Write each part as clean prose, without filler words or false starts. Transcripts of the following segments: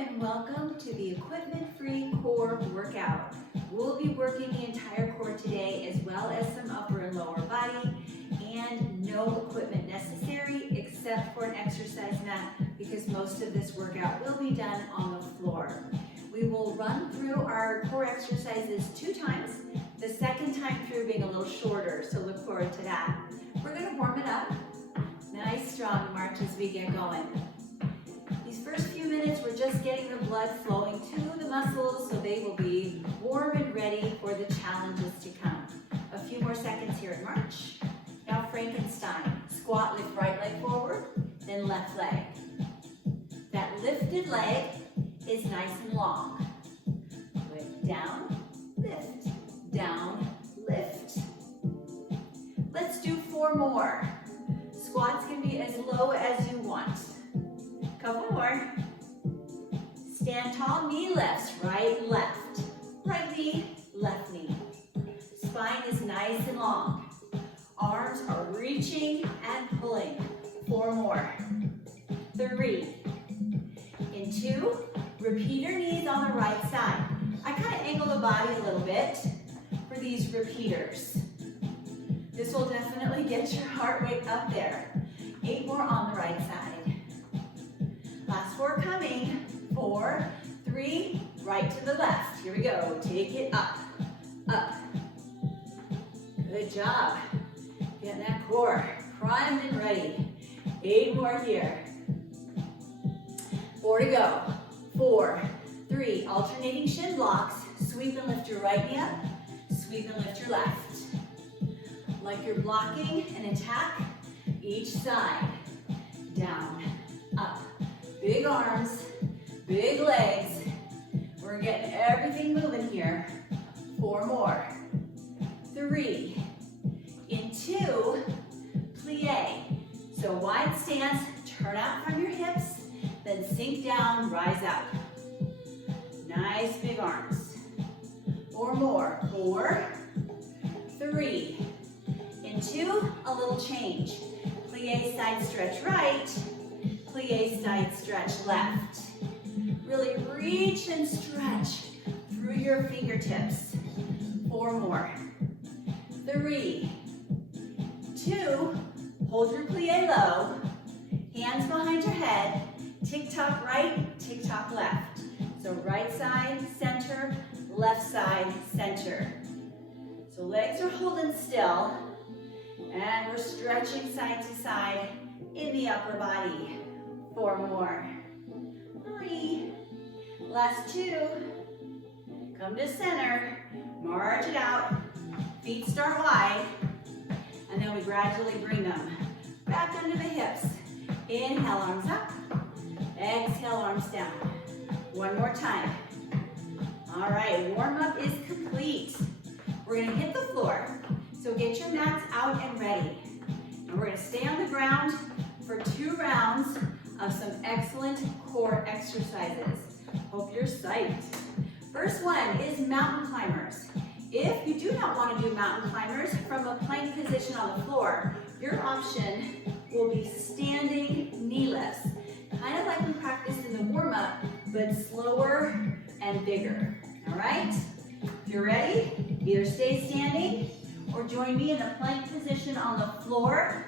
and welcome to the equipment-free core workout. We'll be working the entire core today as well as some upper and lower body, and no equipment necessary except for an exercise mat because most of this workout will be done on the floor. We will run through our core exercises 2 times, the second time through being a little shorter, so look forward to that. We're going to warm it up. Nice strong march as we get going. These first few minutes, we're just getting the blood flowing to the muscles so they will be warm and ready for the challenges to come. A few more seconds here in march. Now Frankenstein. Squat, lift right leg forward, then left leg. That lifted leg is nice and long. Good, down, lift, down, lift. Let's do 4 more. Squats can be as low as you want. Couple more. Stand tall, knee lifts, right, left. Right knee, left knee. Spine is nice and long. Arms are reaching and pulling. 4 more. 3. In 2, repeat your knees on the right side. I kind of angle the body a little bit for these repeaters. This will definitely get your heart rate up there. 8 more on the right side. Last 4 coming. 4, 3, right to the left. Here we go. Take it up, up. Good job. Getting that core primed and ready. 8 more here. 4 to go. 4, 3, alternating shin blocks. Sweep and lift your right knee up. Sweep and lift your left. Like you're blocking an attack each side. Down, up. Big arms, big legs. We're getting everything moving here. 4 more. 3. In 2, plie. So wide stance, turn out from your hips, then sink down, rise up. Nice big arms. 4 more. 4, 3. In 2, a little change. Plie, side stretch right. Plie, side stretch left. Really reach and stretch through your fingertips. 4 more. 3, 2, hold your plie low. Hands behind your head. Tick-tock right, tick-tock left. So right side, center, left side, center. So legs are holding still. And we're stretching side to side in the upper body. 4 more. 3. Last 2. Come to center. March it out. Feet start wide. And then we gradually bring them back under the hips. Inhale, arms up. Exhale, arms down. 1 more time. All right, warm-up is complete. We're going to hit the floor. So get your mats out and ready. And we're going to stay on the ground for 2 rounds of some excellent core exercises. Hope you're psyched. First one is mountain climbers. If you do not want to do mountain climbers from a plank position on the floor, your option will be standing knee lifts. Kind of like we practiced in the warm-up, but slower and bigger. All right? If you're ready, either stay standing or join me in a plank position on the floor,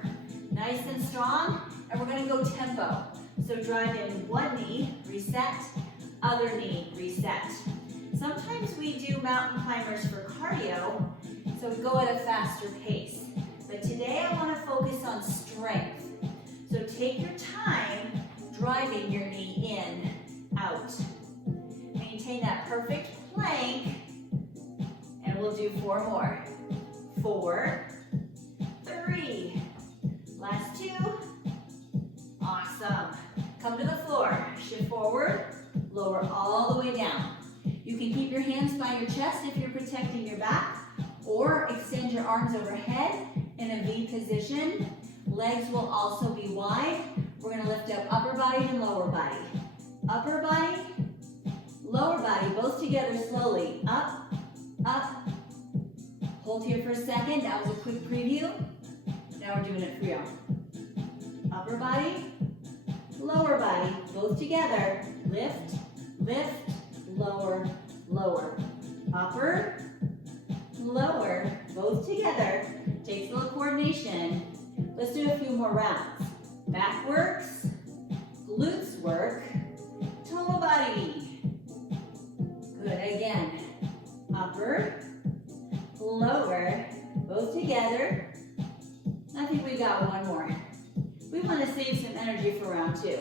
nice and strong, and we're going to go tempo. So drive in 1 knee, reset, other knee, reset. Sometimes we do mountain climbers for cardio, so we go at a faster pace. But today I want to focus on strength. So take your time driving your knee in, out. Maintain that perfect plank, and we'll do 4 more. 4, 3, last 2, awesome. Come to the floor, shift forward, lower all the way down. You can keep your hands by your chest if you're protecting your back, or extend your arms overhead in a V position. Legs will also be wide. We're gonna lift up upper body and lower body. Upper body, lower body, both together slowly. Up, up. Hold here for a second. That was a quick preview. Now we're doing it for real. Upper body, lower body, both together. Lift, lift, lower, lower. Upper, lower, both together. Takes a little coordination. Let's do a few more rounds. Back works, glutes work, total body. Good, again. Upper, lower, both together. I think we got one more. We want to save some energy for round two.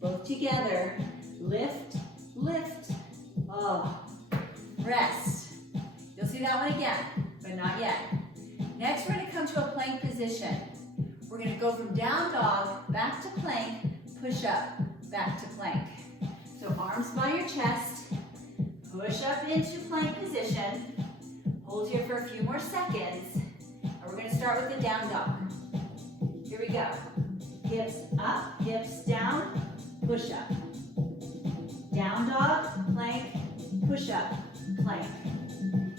Both together, lift, lift. Oh, rest. You'll see that one again, but not yet. Next, we're going to come to a plank position. We're going to go from down dog, back to plank, push up, back to plank. So arms by your chest, push up into plank position. Hold here for a few more seconds. And we're going to start with the down dog. Here we go. Hips up, hips down, push up. Down dog, plank, push up, plank.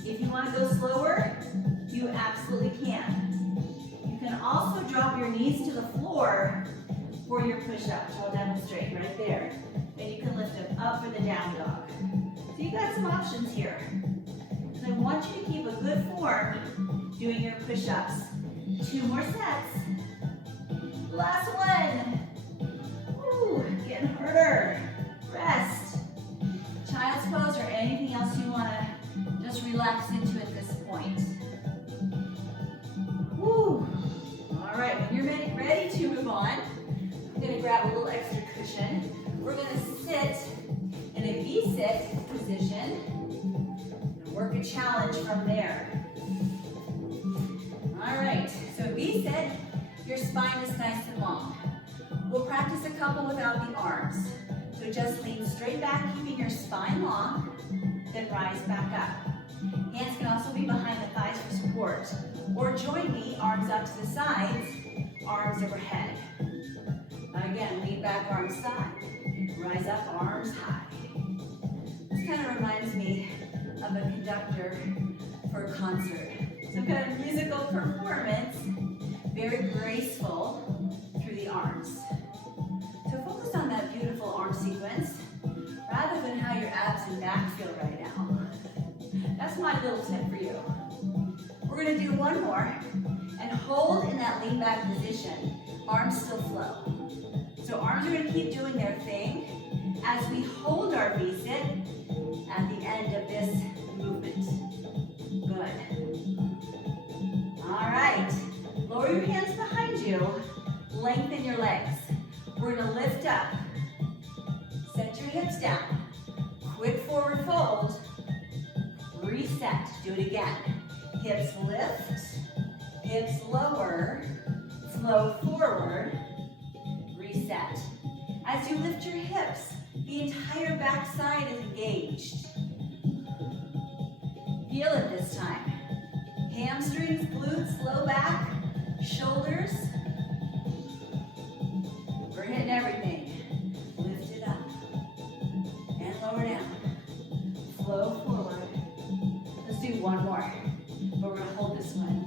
If you want to go slower, you absolutely can. You can also drop your knees to the floor for your push-up, which I'll demonstrate right there. Then you can lift them up for the down dog. So you've got some options here. And I want you to keep a good form doing your push-ups. 2 more sets. Last one. Woo, getting harder. Rest. Child's pose or anything else you want to just relax into at this point. Woo. All right, when you're ready to move on, I'm going to grab a little extra cushion. We're going to sit in a V-sit position and work a challenge from there. All right, so V-sit, your spine is nice and long. We'll practice a couple without the arms. So just lean straight back, keeping your spine long, then rise back up. Hands can also be behind the thighs for support. Or join me, arms up to the sides, arms overhead. Again, lean back, arms side. Rise up, arms high. This kind of reminds me of a conductor for a concert. Some kind of musical performance, very graceful through the arms. So focus on that beautiful arm sequence rather than how your abs and back feel right now. That's my little tip for you. We're going to do one more and hold in that lean back position. Arms still flow. So arms are going to keep doing their thing as we hold our V-sit at the end of this movement. Good. All right. Lower your hands behind you. Lengthen your legs. We're going to lift up. Set your hips down. Quick forward fold. Reset. Do it again. Hips lift. Hips lower. Flow forward. Reset. As you lift your hips, the entire back side is engaged. Feel it this time. Hamstrings, glutes, low back, shoulders. We're hitting everything. Lift it up and lower down. Flow forward. Let's do one more, but we're gonna hold this one.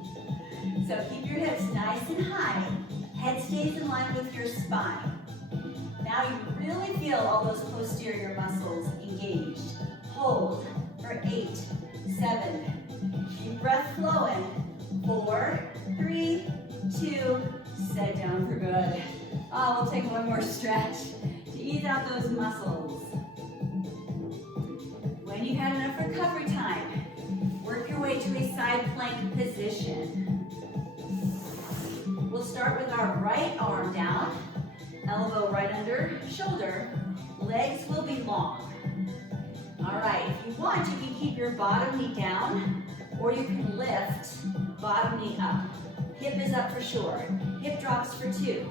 So keep your hips nice and high. Head stays in line with your spine. Now you really feel all those posterior muscles engaged. Hold for 8, 7. Keep breath flowing. 4, 3, 2. Set down for good. Oh, we'll take one more stretch to ease out those muscles. When you've had enough recovery time, work your way to a side plank position. We'll start with our right arm down, elbow right under shoulder. Legs will be long. All right, if you want, you can keep your bottom knee down, or you can lift bottom knee up. Hip is up for sure. Hip drops for 2.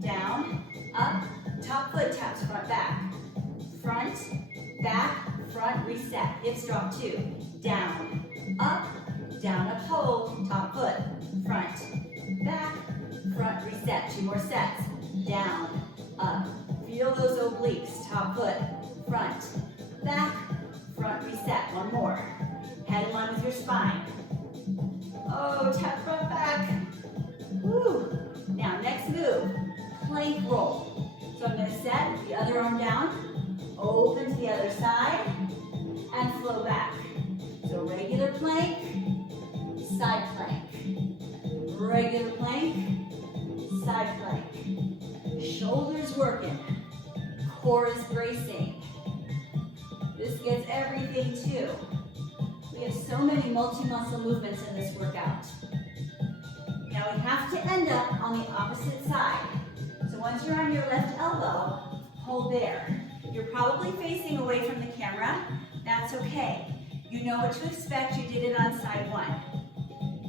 Down, up, top foot taps front, back, front, reset. Hips drop 2. Down, up, hold, top foot, front, back, front, reset. 2 more sets. Down, up. Feel those obliques. Top foot, front, back, front, reset. One more. Head in line with your spine. Oh, tap front, back. Woo. Now, next move, plank roll. So I'm going to set the other arm down, Open to the other side and flow back. So regular plank, side plank. Regular plank, side plank. Shoulders working. Core is bracing. This gets everything too. We have so many multi-muscle movements in this workout. Now we have to end up on the opposite side. So once you're on your left elbow, hold there. You're probably facing away from the camera. That's okay. You know what to expect. You did it on side one.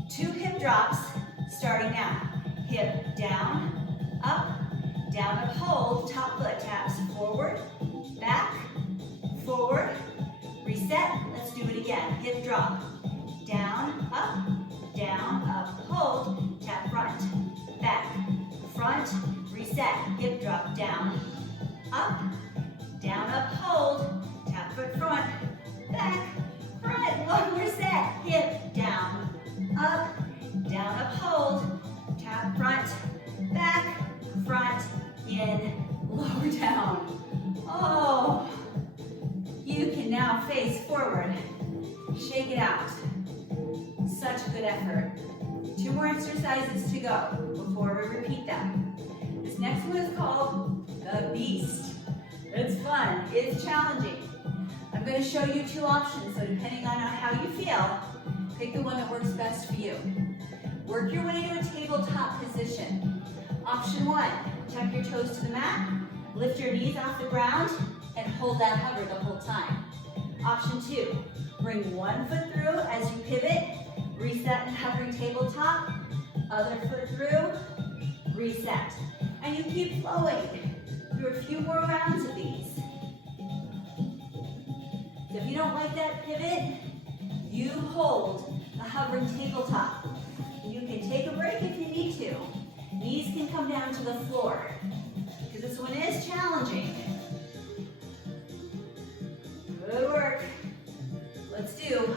2 hip drops starting now. Hip down, up, hold. Top foot taps forward, back, forward, reset. Let's do it again. Hip drop. Down, up, hold. Tap front, back, front, reset. Hip drop down, up, hold. Tap foot front, back, front. One more set. Hip down, up, hold. Tap front, back, front, in, lower down. Oh, you can now face forward. Shake it out. Such a good effort. 2 more exercises to go before we repeat them. This next one is called the Beast. It's fun, it's challenging. I'm going to show you 2 options, so depending on how you feel, pick the one that works best for you. Work your way to a tabletop position. Option 1, tuck your toes to the mat, lift your knees off the ground, and hold that hover the whole time. Option 2, bring one foot through as you pivot, reset and hovering tabletop, other foot through, reset. And you keep flowing through a few more rounds of these. So if you don't like that pivot, you hold the hovering tabletop. You can take a break if you need to. Knees can come down to the floor, because this one is challenging. Good work. Let's do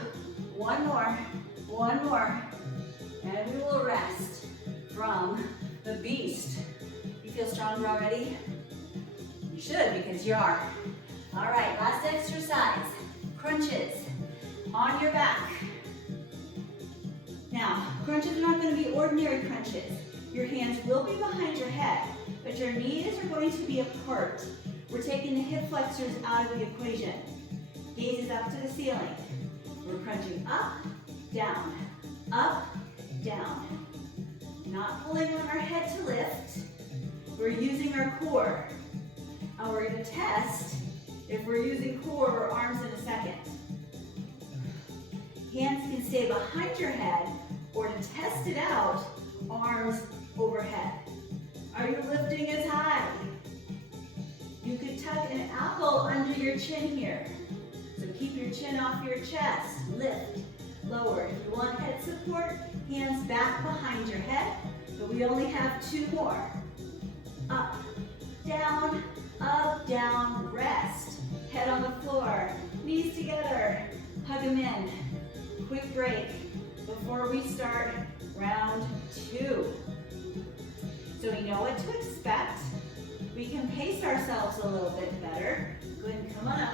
one more, and we will rest from the Beast. You feel stronger already? You should, because you are. All right, last exercise, crunches on your back. Now, crunches are not going to be ordinary crunches. Your hands will be behind your head, but your knees are going to be apart. We're taking the hip flexors out of the equation. Gaze is up to the ceiling. We're crunching up, down, not pulling on our head to lift. We're using our core. And we're going to test if we're using core or arms in a second. Hands can stay behind your head, or to test it out, arms overhead. Are you lifting as high? You could tuck an apple under your chin here. So keep your chin off your chest. Lift, lower. If you want head support, hands back behind your head. But we only have 2 more. Up, down, rest. Head on the floor, knees together. Hug them in. Quick break before we start round 2. So we know what to expect. We can pace ourselves a little bit better. Go ahead and come on up.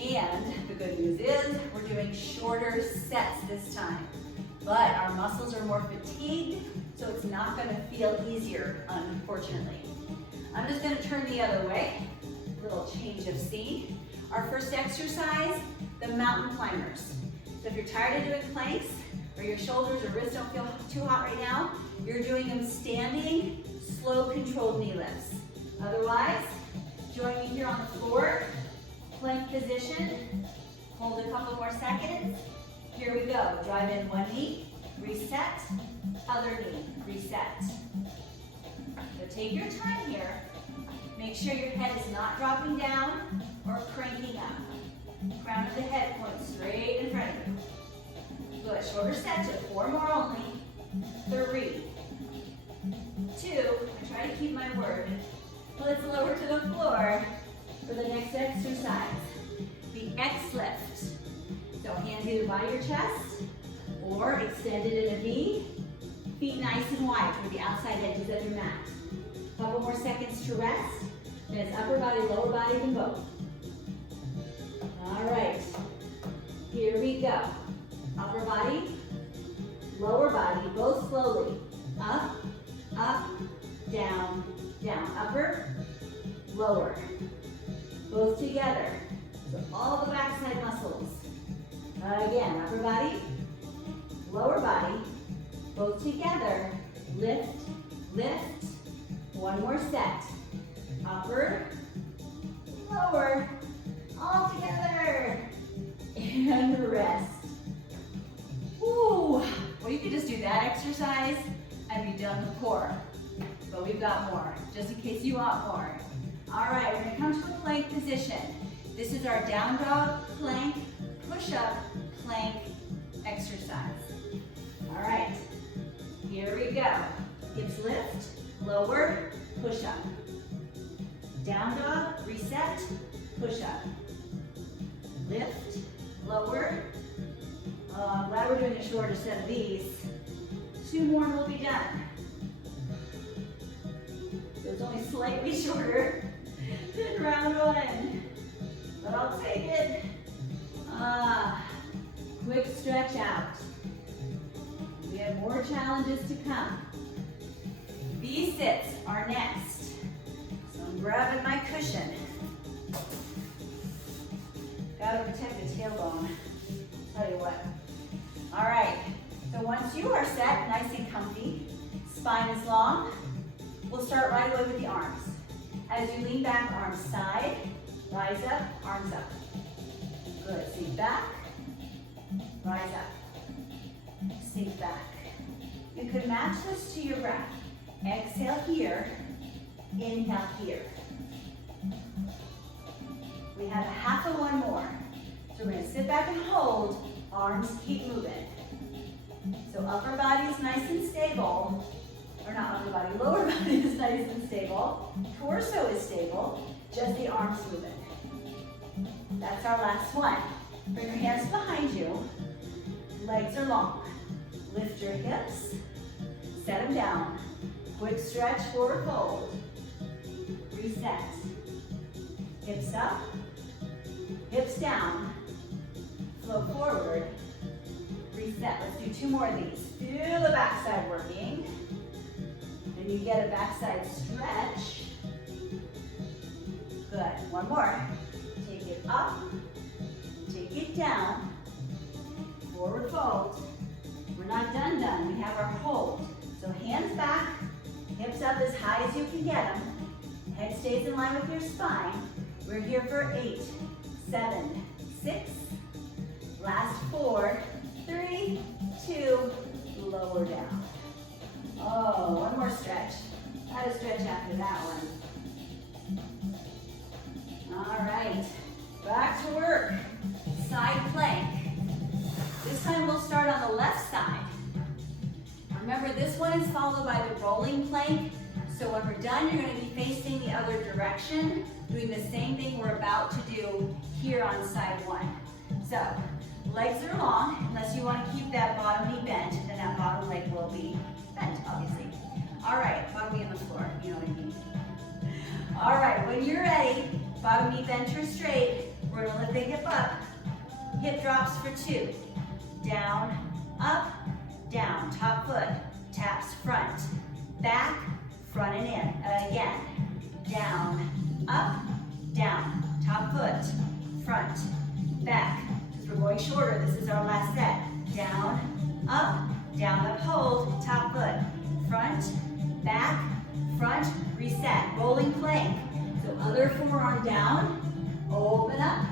And the good news is we're doing shorter sets this time. But our muscles are more fatigued, so it's not going to feel easier, unfortunately. I'm just going to turn the other way. Little change of scene. Our first exercise, the mountain climbers. So if you're tired of doing planks, or your shoulders or wrists don't feel too hot right now, you're doing them standing, slow, controlled knee lifts. Otherwise, join me here on the floor, plank position. Hold a couple more seconds. Here we go. Drive in one knee, reset, other knee, reset. So take your time here. Make sure your head is not dropping down or cranking up. Crown of the head points straight in front of you. Good. Shorter sets of 4 more only. 3, 2. I try to keep my word. Let's lower to the floor for the next exercise. The X lift. So hands either by your chest or extended in a V. Feet nice and wide toward the outside edges of your mat. Couple more seconds to rest. That's upper body, lower body, and both. All right, here we go. Upper body, lower body, both slowly. Up, up, down, down. Upper, lower. Both together. So all the backside muscles. Again, upper body, lower body, both together. Lift, lift. One more set. Upper, lower, all together. And rest. Woo! Well, you could just do that exercise and be done with core. But we've got more, just in case you want more. All right, we're gonna come to the plank position. This is our down dog, plank, push-up, plank exercise. All right, here we go. Hips lift, lower, push-up. Down dog, reset, push-up. Lift, lower. I'm glad we're doing a shorter set of these. 2 more and we'll be done. So it's only slightly shorter than round 1, but I'll take it. Quick stretch out. We have more challenges to come. V-sits are next. So I'm grabbing my cushion. Gotta protect the tailbone. Tell you what. All right, so once you are set, nice and comfy, spine is long, we'll start right away with the arms. As you lean back, arms side, rise up, arms up. Good, sink back, rise up, sink back. You can match this to your breath. Exhale here, inhale here. We have a half of one more. So we're gonna sit back and hold, arms keep moving. So upper body is nice and stable, or not upper body, lower body is nice and stable. Torso is stable, just the arms moving. That's our last one. Bring your hands behind you, legs are long. Lift your hips, set them down. Quick stretch, forward fold. Reset. Hips up, hips down. Flow forward, reset. Let's do 2 more of these. Feel the backside working. Then you get a backside stretch. Good, 1 more. Take it up, take it down. Forward fold. We're not done. We have our hold. So hands back, hips up as high as you can get them. Head stays in line with your spine. We're here for 8, 7, 6, last 4, 3, 2, lower down. Oh, 1 more stretch. How to stretch after that one. All right, back to work. Side plank. This time we'll start on the left side. Remember, this one is followed by the rolling plank. So when we're done, you're gonna be facing the other direction, doing the same thing we're about to do here on side 1. So, legs are long, unless you wanna keep that bottom knee bent, then that bottom leg will be bent, obviously. All right, bottom knee on the floor, you know what I mean. All right, when you're ready, bottom knee bent or straight, we're gonna lift the hip up. Hip drops for 2. Down, up, down. Top foot taps front, back, front and in. Again, down, up, down. Top foot, front, back. Because we're going shorter, this is our last set. Down, up, hold. Top foot, front, back, front, reset. Rolling plank. So other forearm down, open up.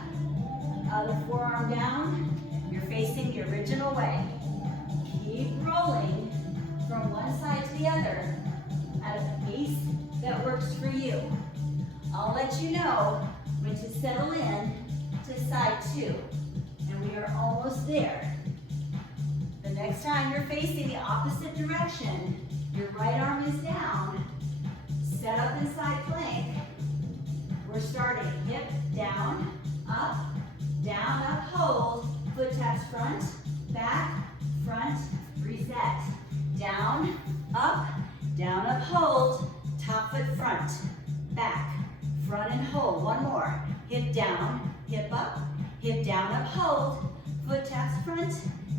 Other forearm down. You're facing the original way. Keep rolling from one side to the other at a pace that works for you. I'll let you know when to settle in to side 2. And we are almost there. The next time you're facing the opposite direction, your right arm is down, set up in side plank. We're starting hip down, up, hold, foot taps front, back, front, reset. Down, up, hold, top foot front, back, front and hold. One more. Hip down, hip up, hold. Foot taps front,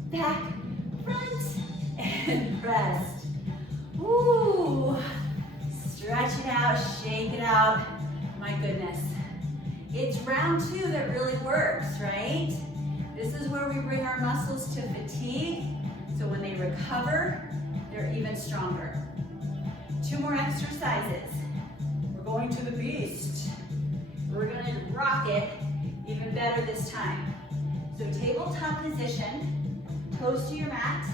back, front, and rest. Woo! Stretch it out, shake it out. My goodness. It's round 2 that really works, right? This is where we bring our muscles to fatigue, so when they recover, they're even stronger. 2 more exercises. We're going to the beast. We're gonna rock it even better this time. So tabletop position, toes to your mat,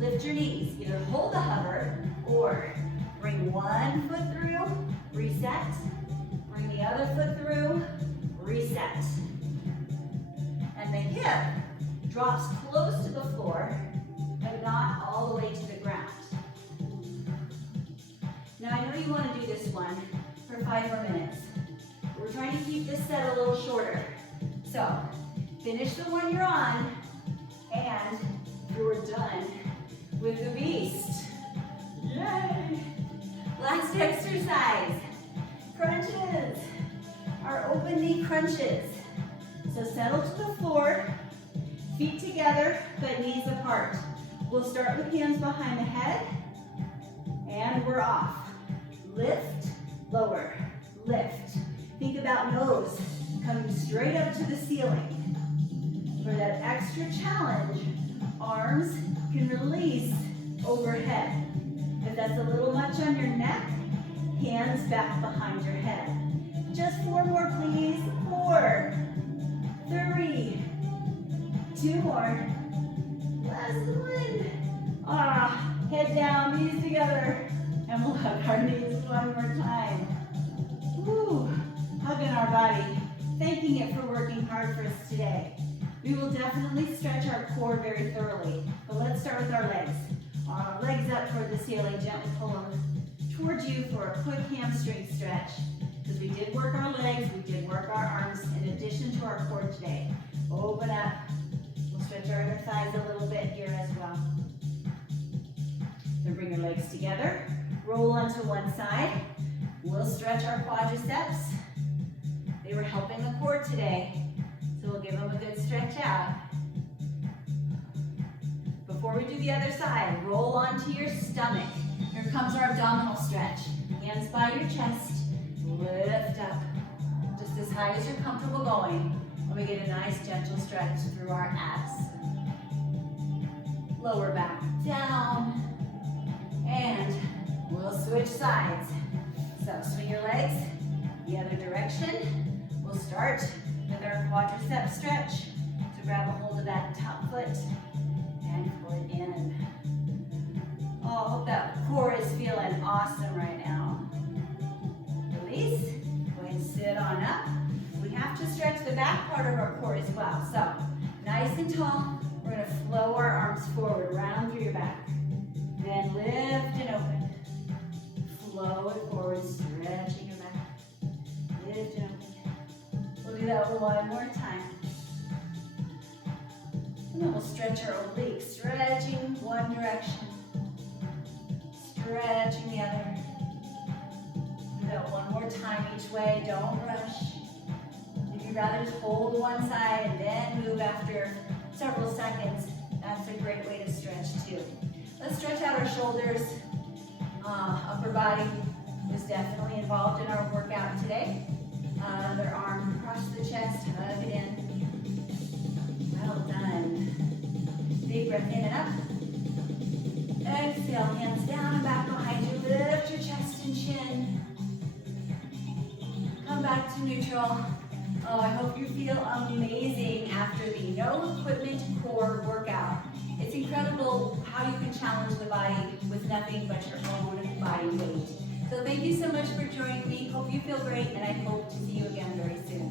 lift your knees. Either hold the hover or bring one foot through, reset. Bring the other foot through, reset. And the hip drops close to the floor, but not all the way to the ground. Now I know you want to do this one for 5 more minutes. We're trying to keep this set a little shorter. So finish the one you're on, and you're done with the beast. Yay! Last exercise, crunches. Our open knee crunches. So settle to the floor, feet together, but knees apart. We'll start with hands behind the head, and we're off. Lift, lower, lift. Think about nose coming straight up to the ceiling. For that extra challenge, arms can release overhead. If that's a little much on your neck, hands back behind your head. Just 4 more, please. 4, 3, 2 more. Last one. Head down, knees together. And we'll hug our knees one more time. Woo, hugging our body, thanking it for working hard for us today. We will definitely stretch our core very thoroughly, but let's start with our legs. Legs up toward the ceiling, gently pull them towards you for a quick hamstring stretch. Because we did work our legs, we did work our arms in addition to our core today. Open up. We'll stretch our inner thighs a little bit here as well. Then bring your legs together. Roll onto one side. We'll stretch our quadriceps. They were helping the core today, so we'll give them a good stretch out. Before we do the other side, roll onto your stomach. Here comes our abdominal stretch. Hands by your chest. Lift up, just as high as you're comfortable going. And we get a nice gentle stretch through our abs. Lower back down. And we'll switch sides. So swing your legs the other direction. We'll start with our quadricep stretch. So grab a hold of that top foot and pull it in. Oh, I hope that core is feeling awesome right now. Release. Go ahead and sit on up. We have to stretch the back part of our core as well. So nice and tall. We're going to flow our arms forward, round through your back. Then lift and open. Flow it forward, stretching your back. Lift and open. We'll do that one more time. And then we'll stretch our obliques, stretching one direction, stretching the other. Do that one more time each way, don't rush. If you'd rather just hold one side and then move after several seconds, that's a great way to stretch too. Let's stretch out our shoulders. Upper body was definitely involved in our workout today. Other arm across the chest, hug it in. Well done. Big breath in and up. Exhale, hands down and back behind you. Lift your chest and chin. Come back to neutral. Oh, I hope you feel amazing after the no equipment core workout. It's incredible how you can challenge the body with nothing but your own body weight. So thank you so much for joining me. Hope you feel great, and I hope to see you again very soon.